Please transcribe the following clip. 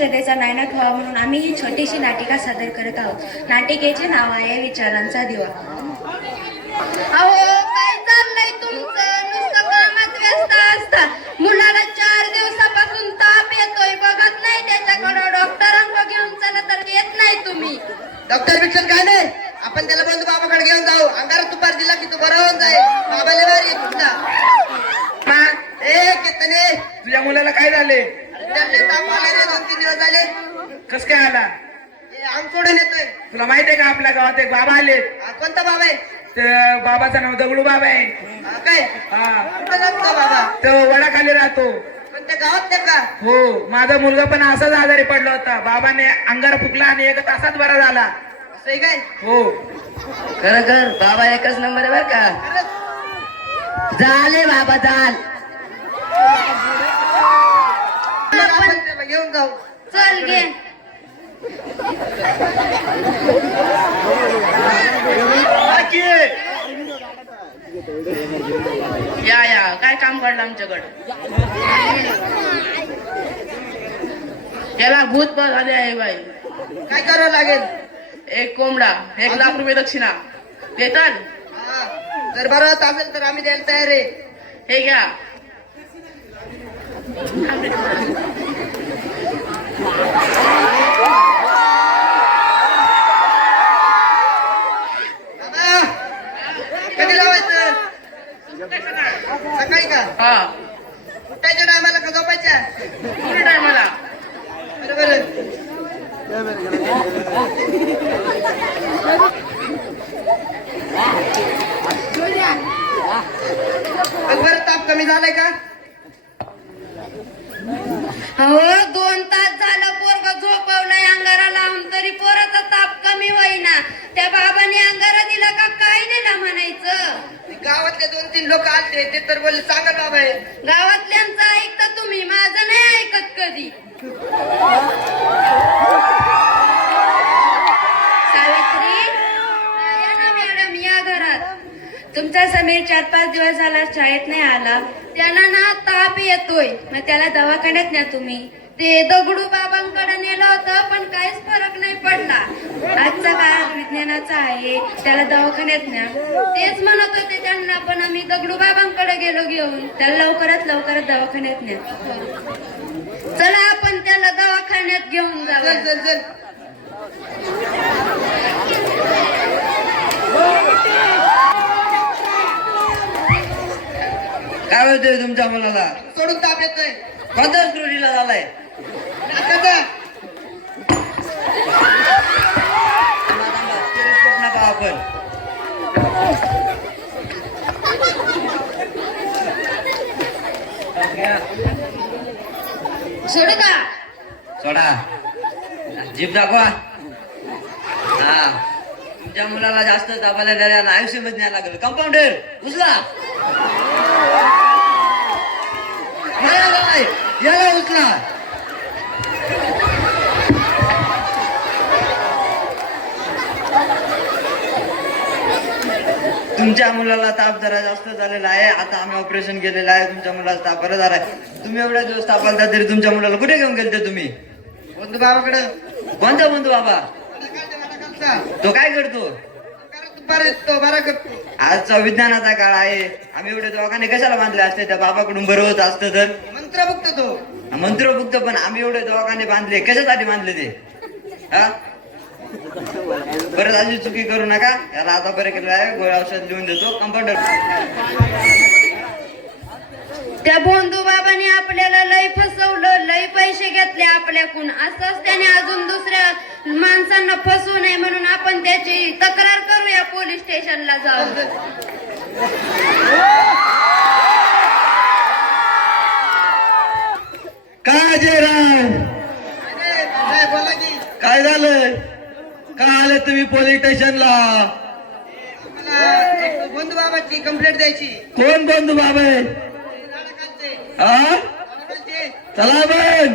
श्रद्धेचा नायनाट व्हावा म्हणून आम्ही ही छोटीशी नाटिका सादर करत आहोत. नाटिकेचे नाव आहे विचारांचा दिवा. अहो काय चाललंय तुमचं? नुसतं कामात व्यस्त असता. मुलाला 4 दिवसापासून ताप येतोय, बघत नाही त्याच्याकडं. डॉक्टरांकडे घेऊन चला तर येत नाही तुम्ही. डॉक्टर बिक्टर काय नाही, आपण त्याला बंधू बाबाकडे घेऊन जाऊ. अंगार तुपार दिला की तू बरा होऊन जाईल. बाबाले वारी तुझा कितने तुझ्या मुलाला काय झाले? त्याला ताप आले रे, 2-3 दिवस झाले. कस काय आला? अंग सोडून येतोय. तुला माहित आहे का आपल्या गावात एक बाबा आले? कोणता बाबा आहे? त्या बाबाचं नाव दगडू बाबा आहे. काय हा, कुठं लागतो बाबा? तो वडाखाली राहतो. कोणत्या गावात का? हो, माझा मुलगा पण असाच आजारी पडला होता. बाबाने अंगार फुकला आणि 1 तासात बरा झाला. असं आहे काय? हो, खरं बाबा एकच नंबर आहे बर का. झाले बाबा झाल. आपण त्याला घेऊन जाऊ. चल घे. या काय काम पडलं आमच्याकडं? त्याला भूत बघ आले आहे बाई. काय करावं लागेल? 1 कोंबडा, 1 लाख रुपये दक्षिणा देताल? जर बरं होत असेल तर आम्ही द्यायला तयार आहे. हे घ्या. बाबा कधी लावायचं? सकाळी का? हा, उठायच्या टायमाला का झोपायच्या? कुठे टायमाला? बरोबर. बरं ताप कमी झालाय का? हो 2 तास झालं पोरग झोपवलंय अंगारा लावून, तरी पोराचा ताप कमी होईना. त्या बाबाने अंगारा दिला का काय दिला म्हणायचं? गावातले 2-3 लोक आलते, ते तर बोलले चांगल बाबा आहे. गावातल्यांचं ऐकता तुम्ही, माझं नाही ऐकत कधी. सावित्री, या ना मॅडम, या घरात. तुमचा समीर 4-5 दिवस झाला शाळेत नाही आला. त्याला ना ताप येतोय. मग त्याला दवाखान्यात न्या तुम्ही. ते दगडू बाबांकडे नेलं होतं पण काहीच फरक नाही पडला. आजचा काळ विज्ञानाचा आहे, त्याला दवाखान्यात न्या. तेच म्हणत होते त्यांना, पण आम्ही दगडू बाबांकडे गेलो घेऊन. त्याला लवकरात दवाखान्यात न्या. चला आपण त्याला दवाखान्यात घेऊन चल जाऊ. चल चल. काय होतंय तुमच्या मुलाला? सोडून ताप येतोय. कोणत्या त्रुटीला झालाय? नाकाचा. टेलिस्कोप नका आपण. सोडू का? सोडा. जीभ दाखवा. हा, तुमच्या मुलाला जास्त दाबायला द्यायला आयुष्यमध्ये न्यायला लागेल. कंपाऊंडर उचला. याला उचला. तुमच्या मुलाला ताप जरा जास्त झालेला आहे. आता आम्ही ऑपरेशन केलेलं आहे. तुमच्या मुलाला ताप बरा झालाय. तुम्ही एवढ्या दिवस तापालता तरी तुमच्या मुलाला कुठे घेऊन गेलते तुम्ही? बंधू बाबाकडे. कोणता बंधू बाबा? वडाखालचा. तो काय करतो? बरं येतो, बरा करतो. आजचा विज्ञानाचा काळ आहे. आम्ही एवढे दवाखाने कशाला बांधले असते? त्या बाबाकडून बरं होत असतं तर. मंत्र बघतो तो. मंत्र फक्त, पण आम्ही एवढे दवाखाने बांधले कशासाठी बांधले ते? हा, परत अशी चुकी करू नका. याला आता बरं केलं आहे, गोळ्या औषध लिहून देतो. कंपाऊंडर. त्या बोंधू बाबाने आपल्याला लय फसवलं, लय पैसे घेतले आपल्याकडून. असंच त्याने अजून दुसऱ्या माणसांना फसवू नये म्हणून आपण त्याची तक्रार करूया पोलीस स्टेशनला जाऊन. काय जयराम, काय बोला की? काय झालंय? का आले तुम्ही पोलीस स्टेशनला? मला एक बंधू बाबाची कंप्लेंट द्यायची. कोण बंधू बाबा आहे? झाडाखालचे. हा, झाडाखालचे. चला बन.